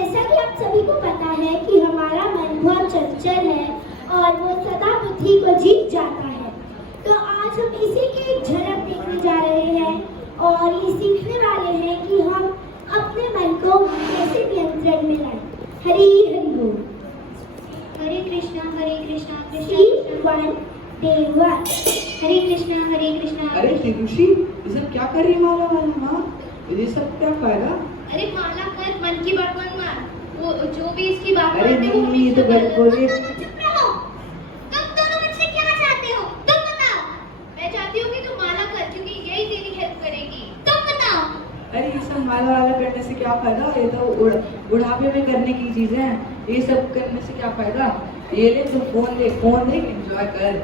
जैसा कि आप सभी को पता है कि हमारा मन बहुत चंचल है और वो सदा बुद्धि को जीत जाता है। तो आज हम इसी की एक झलक देखने जा रहे हैं और ये सीखने वाले हैं कि हम अपने मन को कैसे नियंत्रण में लाएं। हरि हरि बोल। हरे कृष्णा कृष्णा Day 1 हरे कृष्णा अरे ऋषि, ये सब क्या कर रही है माला माँ? ये सब क्या फायदा? अरे माला कर, मन की बात मत मार। वो जो भी इसकी बात अरे मानते हैं, वो नहीं, ये तो गलत बोल रही है। चुप रहो। तुम दोनों मुझसे क्या चाहते हो? तुम बताओ। मैं चाहती हूँ कि तुम माला कर, क्योंकि यही तेरी हेल्प करेगी। तुम बताओ। अरे ये सब माला वाला करने से क्या फायदा? ये तो बुढ़ापे में करने की चीजें हैं। ये सब करने से क्या फायदा? ये ले, तू फोन ले एंजॉय कर।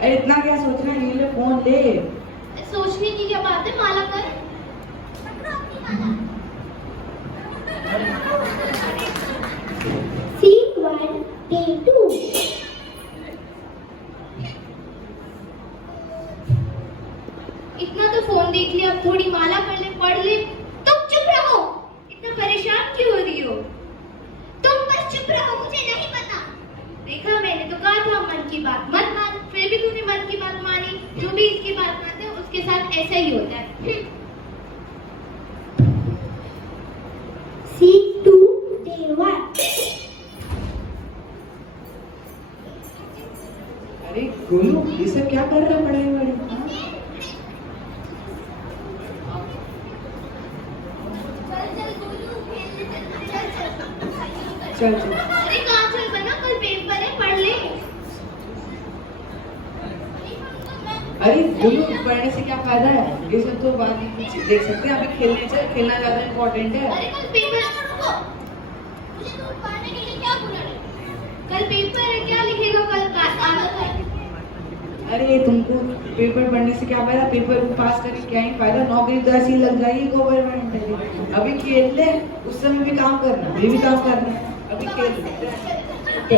अरे इतना क्या सोचना है? ये ले फोन ले। सोचने की क्या बात है? माला कर। Scene 1 Day 2 इतना तो फोन देख लिया, अब थोड़ी माला कर ले, पढ़ ले। तुम चुप रहो। इतना परेशान क्यों हो रही हो? तुम बस चुप रहो, मुझे नहीं पता। देखा, मैंने तो कहा था मन की बात मत मान, फिर भी तूने मन की बात मानी। जो भी इसकी बात मानते हैं उसके साथ ऐसा ही होता है। Scene 2 Day 1 अरे गोलू, ये सब क्या कर रहा है बड़े बड़े? चल चल। अरे कहाँ चल बना, कल पेपर है, पढ़ ले। अरे गोलू, पढ़ने से क्या फायदा है? ये सब तो बाद में देख सकते हैं। अभी खेलने चल, खेलना ज्यादा इम्पोर्टेंट है। अरे कल पेपर है, रुको। मुझे तो पढ़ने के लिए क्या बुरा है? कल पेपर है, क्या लिखेगा कल का आदत है? अरे तुमको पेपर पढ़ने से क्या फायदा? पेपर को पास करके क्या ही फायदा? नौकरी तो ऐसी लग जाएगी गवर्नमेंट में। अभी खेल ले, उस समय भी काम करना, ये भी काम करना है। अभी खेल ले।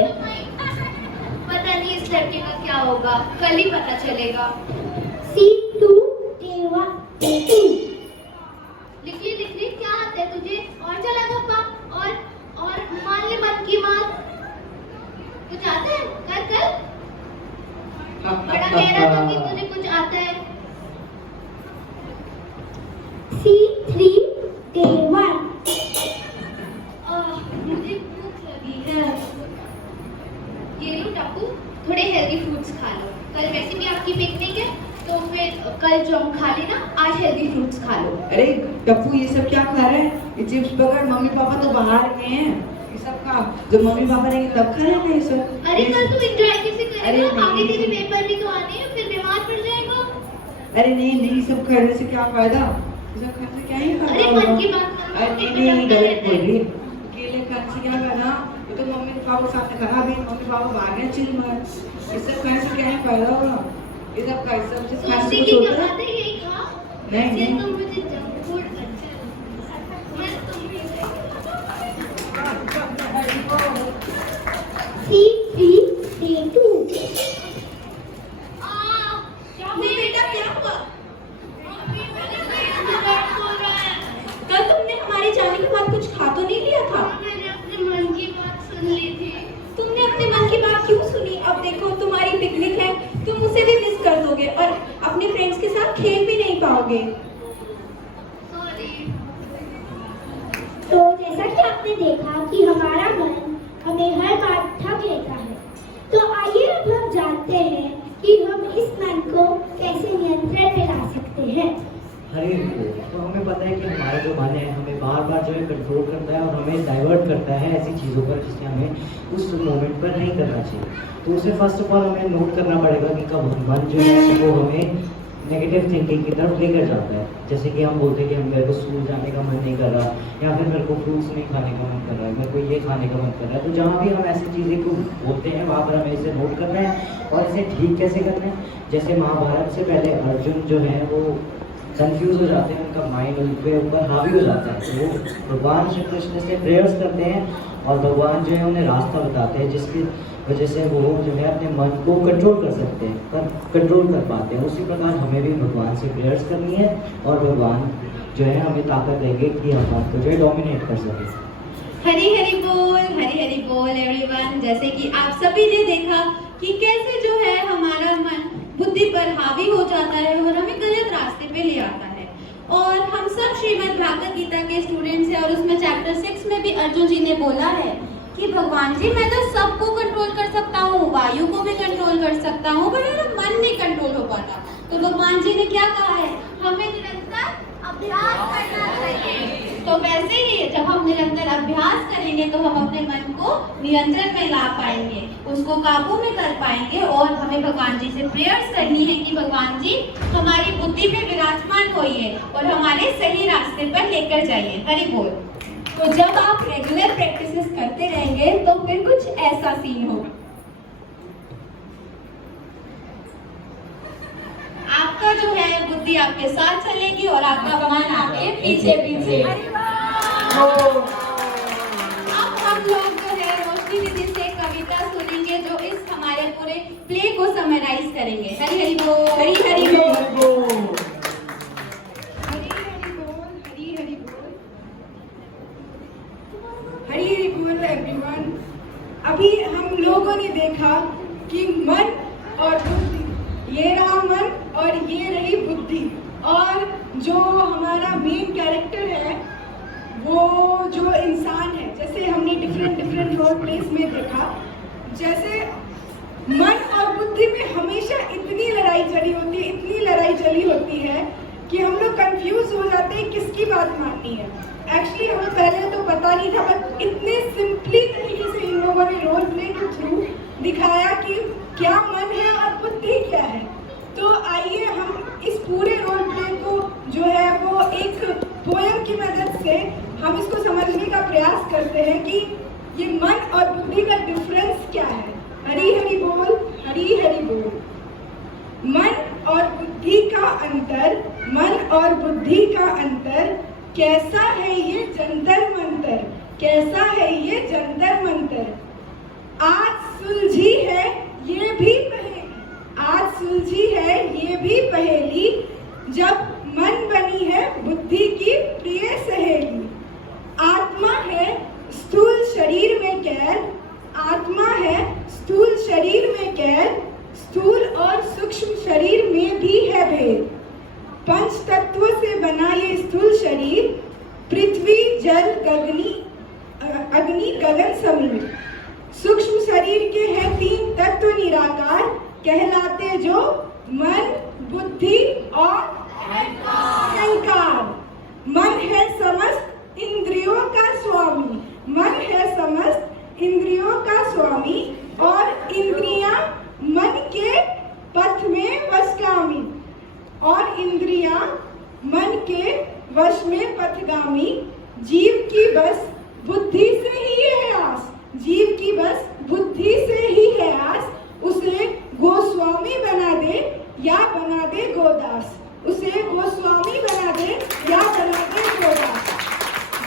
पता नहीं इस लड़के का क्या होगा, कल ही पता चलेगा। Scene 2 Day 1 Day 2 लिख ले, क्या आता है तुझे? और चला गप्पा, और मान ले मन की बात। कुछ आता है? कर। बड़ा कह रहा था कि तुझे कुछ आता है। Scene 3 Day 1 मुझे भूख लगी है। ये लो टापू, थोड़े हेल्दी फूड्स खा लो। कल वैसे भी आपकी पिकनिक है, तो फिर कल जो हम खा लेना, आज हेल्दी फ्रूट्स खा लो। अरे टप्पू, ये सब क्या खा रहे हैं? ये चिप्स पकड़, मम्मी पापा तो बाहर गए हैं। ये सब खा, जब मम्मी पापा रहेंगे तब खा लेंगे ये सब। अरे कल तू एंजॉय कैसे अरे करेगा? नहीं। आगे तेरे पेपर भी तो आने हैं, फिर बीमार पड़ जाएगा। अरे नहीं, सब करने से क्या फायदा? ये सब खाने से क्या ही फायदा अरे होगा? मन की बात मत अरे करो, नहीं, पेपर गलत लगता बोल रहता रही। है। अकेले खाने से क्या फायदा? ये तो मम्मी पापा के साथ में खा भी, मम्मी पापा बाहर गए चिल मार। ये सब खाने से क्या ही फायदा होगा? ये सब खाने से कुछ सोचने की क्या होता बात है? है, यही खा। नहीं, वैसे नहीं। तो मुझे जंक फूड अच्छा है। मैं तुम्हें Scene 3 Day 2 बेटा क्या हुआ? कल तुमने हमारे जाने के बाद कुछ खा तो नहीं लिया था? मैंने अपने मन की बात सुन ली थी। तुमने अपने मन की बात क्यों सुनी? अब देखो तुम्हारी पिकनिक है, तुम उसे भी मिस कर दोगे और अपने फ्रेंड्स के साथ खेल भी नहीं पाओगे। सॉरी। तो जैसा कि आपने देखा कि हमारा मन हमें हर बार ठग लेता है, तो आइए अब हम जानते हैं कि हम इस मन को कैसे नियंत्रण में ला सकते हैं। हरे तो हमें पता है कि हमारा जो मन है हमें बार बार जो है कंट्रोल करता है और हमें डाइवर्ट करता है ऐसी चीज़ों पर जिससे हमें उस मोमेंट पर नहीं करना चाहिए। तो उसे फर्स्ट ऑफ ऑल हमें नोट करना पड़ेगा कि कब मन जो है वो हमें नेगेटिव थिंकिंग की तरफ लेकर जाता है। जैसे कि हम बोलते हैं कि मेरे को स्कूल जाने का मन नहीं कर रहा, या फिर मेरे को फ्रूट्स नहीं खाने का मन कर रहा है, मेरे को ये खाने का मन कर रहा है। तो जहाँ भी हम ऐसी चीज़ें को बोलते हैं वहाँ पर हमें इसे नोट करना है और इसे ठीक कैसे करना है। जैसे महाभारत से पहले अर्जुन जो है वो कंफ्यूज हो जाते हैं, उनका माइंड उनके ऊपर हावी हो जाता है। तो वो भगवान श्री कृष्ण से प्रेयर्स करते हैं और भगवान जो है उन्हें रास्ता बताते हैं, जिसकी वजह से वो जो है अपने मन को कंट्रोल कर सकते हैं, पर कंट्रोल कर पाते हैं। उसी प्रकार हमें भी भगवान से प्रेयर्स करनी है और भगवान जो है हमें ताकत देंगे कि हम आपको जो है डोमिनेट कर सकें। हरी हरी बोल एवरीवन। जैसे कि आप सभी ने देखा कि कैसे जो है हमारा मन बुद्धि पर हावी हो जाता है और हमें गलत रास्ते पे ले आता है। और हम सब श्रीमद् भागवत गीता के स्टूडेंट्स हैं और उसमें चैप्टर 6 में भी अर्जुन जी ने बोला है कि भगवान जी मैं तो सबको कंट्रोल कर सकता हूँ, वायु को भी कंट्रोल कर सकता हूँ, पर मेरा मन नहीं कंट्रोल हो पाता। तो भगवान जी ने क्या कहा है, हमें निरंतर अभ्यास करना चाहिए। तो वैसे ही जब हम निरंतर अभ्यास करेंगे तो हम अपने मन को नियंत्रण में ला पाएंगे, उसको काबू में कर पाएंगे। और हमें भगवान जी से प्रेयर्स करनी है कि भगवान जी हमारी बुद्धि पे विराजमान होइए और हमारे सही रास्ते पर लेकर जाइए। हरि बोल। तो जब आप रेगुलर प्रैक्टिसेस करते रहेंगे तो फिर कुछ ऐसा सीन होगा। आपका जो है बुद्धि आपके साथ चलेगी और आपका मन आपके पीछे पीछे। अब हम लोग जो है रोशनी दीदी से कविता सुनेंगे जो इस हमारे पूरे प्ले को समराइज करेंगे। हरी हरी बोल। हरी हरी बोल। हरी हरी बोल एवरीवन। अभी हम लोगों ने देखा कि मन और बुद्धि, ये रहा मन और ये रही बुद्धि। और जो हमारा मेन कैरेक्टर है वो जो इंसान है, जैसे हमने डिफरेंट रोल प्लेस में देखा, जैसे मन और बुद्धि में हमेशा इतनी लड़ाई चली होती है कि हम लोग कंफ्यूज हो जाते हैं किसकी बात माननी है। एक्चुअली हमें पहले तो पता नहीं था, बट इतने सिंपली तरीके से इन लोगों ने रोल प्ले के थ्रू दिखाया कि क्या मन है और बुद्धि क्या है। तो आइए हम इस पूरे रोल प्ले को जो है वो एक पोएम की मदद से हम इसको समझने का प्रयास करते हैं कि ये मन और बुद्धि का डिफरेंस क्या है। हरी हरी बोल, हरी हरी बोल। मन और बुद्धि का अंतर, मन और बुद्धि का अंतर, कैसा है ये जंतर मंतर, कैसा है ये जंतर मंतर। आज सुलझी है ये भी पहेली, आज सुलझी है ये भी पहेली, जब मन बनी है बुद्धि की प्रिय सहेली। आत्मा है स्थूल शरीर में कैद, आत्मा है स्थूल शरीर में कैद, स्थूल और सूक्ष्म शरीर में भी है भेद। पंच तत्वों से बना ये स्थूल शरीर, पृथ्वी जल अग्नि गगन समीर। सूक्ष्म शरीर के हैं 3 तत्व निराकार, कहलाते जो मन बुद्धि और अहंकार। मन है समस्त इंद्रियों का स्वामी, मन है समस्त इंद्रियों का स्वामी, और इंद्रियां मन के पथ में वशगामी, और इंद्रियां मन के वश में पथगामी। जीव की बस बुद्धि से ही है आस, जीव की बस बुद्धि से ही है आस, उसे गोस्वामी बना दे या बना दे गोदास, उसे गोस्वामी बना दे या बना दे गोदास।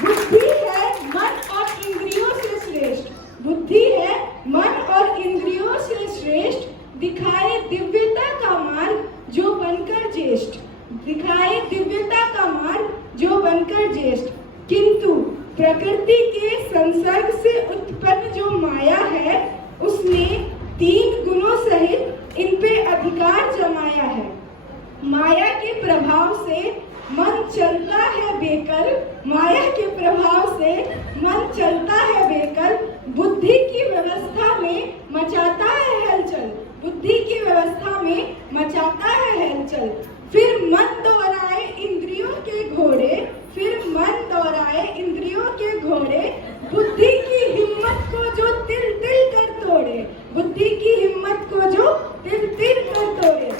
बुद्धि है मन और इंद्रियों से श्रेष्ठ, बुद्धि है मन और इंद्रियों से श्रेष्ठ, दिखाए दिव्यता का मार्ग जो बनकर ज्येष्ठ, दिखाए दिव्यता का मार्ग जो बनकर ज्येष्ठ। किंतु प्रकृति के संसर्ग से उत्पन्न जो माया है, उसने 3 गुणों सहित इन पे अधिकार जमाया है। माया के प्रभाव से मन चलता है बेकल, माया के प्रभाव से मन चलता है बेकल, बुद्धि की व्यवस्था में मचाता है हलचल, बुद्धि की व्यवस्था में मचाता है हलचल। फिर मन दौड़ाए इंद्रियों के घोड़े, फिर मन दौड़ाए इंद्रियों के घोड़े, बुद्धि की हिम्मत को जो तिल तिल कर तोड़े, बुद्धि की हिम्मत को जो तिल तिल कर तोड़े।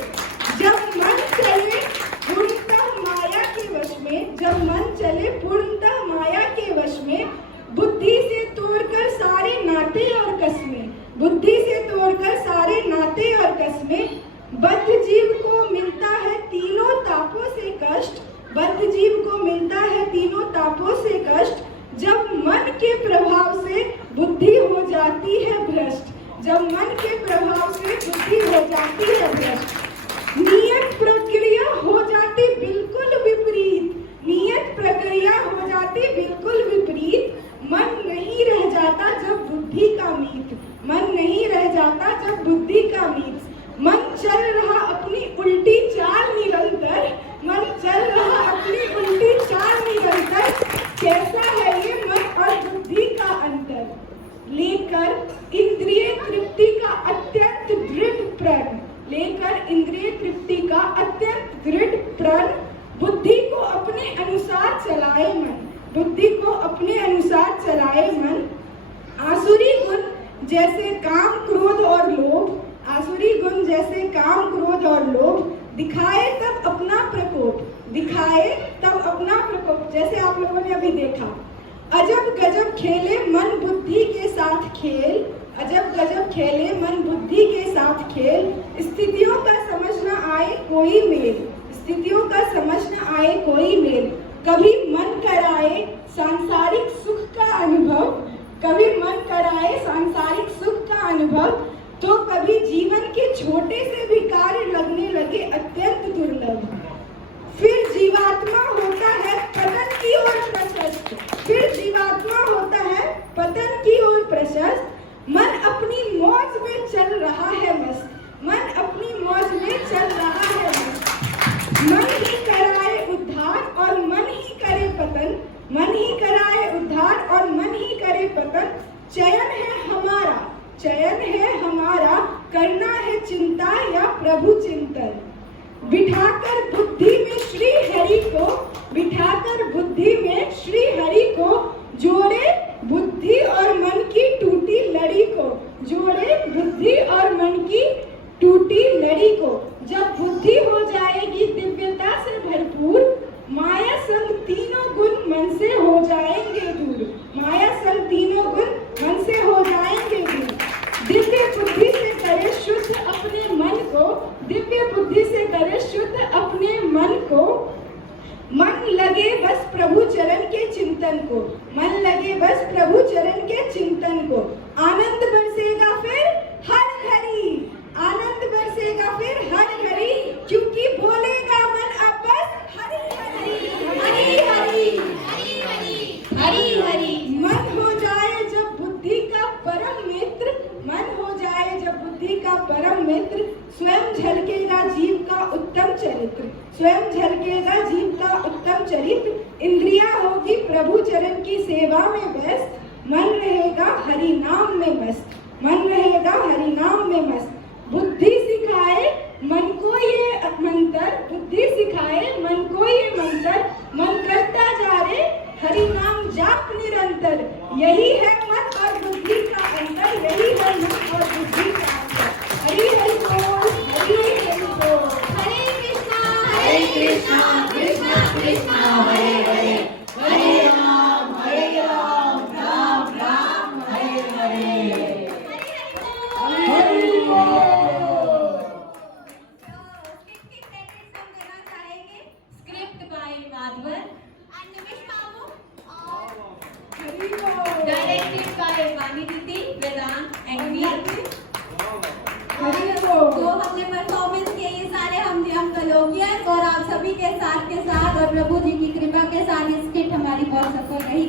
जब मन चले पूर्णतः माया के वश में, जब मन चले पूर्णतः माया के वश में, बुद्धि से तोड़कर सारे नाते और कस्में, बुद्धि से तोड़कर सारे नाते और कस्में। बद्ध जीव को मिलता है तीनों तापों से कष्ट, बद्ध जीव को मिलता है तीनों तापों से कष्ट, जब मन के प्रभाव से बुद्धि हो जाती है भ्रष्ट, जब मन के प्रभाव से बुद्धि हो जाती है भ्रष्ट। नियत प्रक्रिया हो जाती बिल्कुल विपरीत, नियत तृप्ति का अत्यंत दृढ़ प्रण, बुद्धि को अपने अनुसार चलाए मन, बुद्धि को अपने अनुसार चलाए मन। आसुरी गुण जैसे काम क्रोध और लोभ, आसुरी गुण जैसे काम क्रोध और लोभ, दिखाए तब अपना प्रकोप, दिखाए तब अपना प्रकोप, जैसे आप लोगों ने अभी देखा। अजब गजब खेले मन बुद्धि के साथ खेल, अजब गजब खेले मन बुद्धि के साथ खेल, स्थितियों का समझ न आए कोई मेल, स्थितियों का समझ न आए कोई मेल। कभी मन कराए सांसारिक सुख का अनुभव, कभी मन कराए सांसारिक सुख का अनुभव, तो कभी जीवन के छोटे से भी कार्य लगने लगे अत्यंत दुर्लभ। फिर जीवात्मा होता है पतन की ओर प्रशस्त, फिर जीवात्मा होता है पतन की ओर प्रशस्त। मन अपनी मौज में चल रहा है मस्त, मन अपनी मौज में चल रहा है मस्त। मन ही कराए उद्धार और मन ही करे पतन, मन ही कराए उद्धार और मन ही करे पतन। चयन है हमारा, चयन है हमारा, करना है चिंता या प्रभु चिंतन। बिठाकर बुद्धि में श्री हरि को, बिठाकर बुद्धि में श्री हरि को, जोड़े बुद्धि और मन की टूटी लड़ी को, जोड़े बुद्धि और मन की टूटी लड़ी को। जब बुद्धि हो जाएगी दिव्यता से भरपूर, माया संग तीनों गुण मन से हो जाएंगे दूर, माया संग तीनों गुण मन से हो जाएंगे दूर। दिव्य बुद्धि से करे शुद्ध अपने मन को, दिव्य बुद्धि से करे शुद्ध अपने मन को। मन लगे बस प्रभु चरण के चिंतन को, मन लगे बस प्रभु चरण के चिंतन को। आनंद बरसेगा फिर हर घड़ी, आनंद बरसेगा फिर हर घड़ी, क्योंकि बोलेगा मन अब बस हरि हरि हरि हरि हरि हरि हरि हरि। मन हो जाए जब बुद्धि का परम मित्र, मन हो जाए जब बुद्धि का परम मित्र, स्वयं झलकेगा जीव का उत्तम चरित्र, स्वयं झलकेगा जीव का उत्तम चरित्र। इंद्रियां होगी प्रभु चरण की सेवा में व्यस्त, मन रहेगा हरि नाम में मस्त, मन रहेगा हरि नाम में मस्त। बुद्धि सिखाए मन को ये मंत्र, बुद्धि सिखाए मन को ये मंत्र, मन करता जा रे हरि नाम जाप निरंतर। यही है मन और बुद्धि का अंतर, यही है मन और बुद्धि का अंतर। हरि हरि बोल, हरि हरि बोल। हरे कृष्णा कृष्णा कृष्णा हरे हरे, हरे राम राम राम हरे हरे। हरि बोल। Script by Madhavan and Nimish Babu. Hari बोल। डायरेक्टेड बाय वानी दीदी, वेदांत एंड मी। हरि बोल। तो हमने परफॉर्मेंस किए ये सारे हम कलोगियस और आप सभी के साथ और प्रभु जी की कृपा के साथ स्किट हमारी बहुत सफल रही।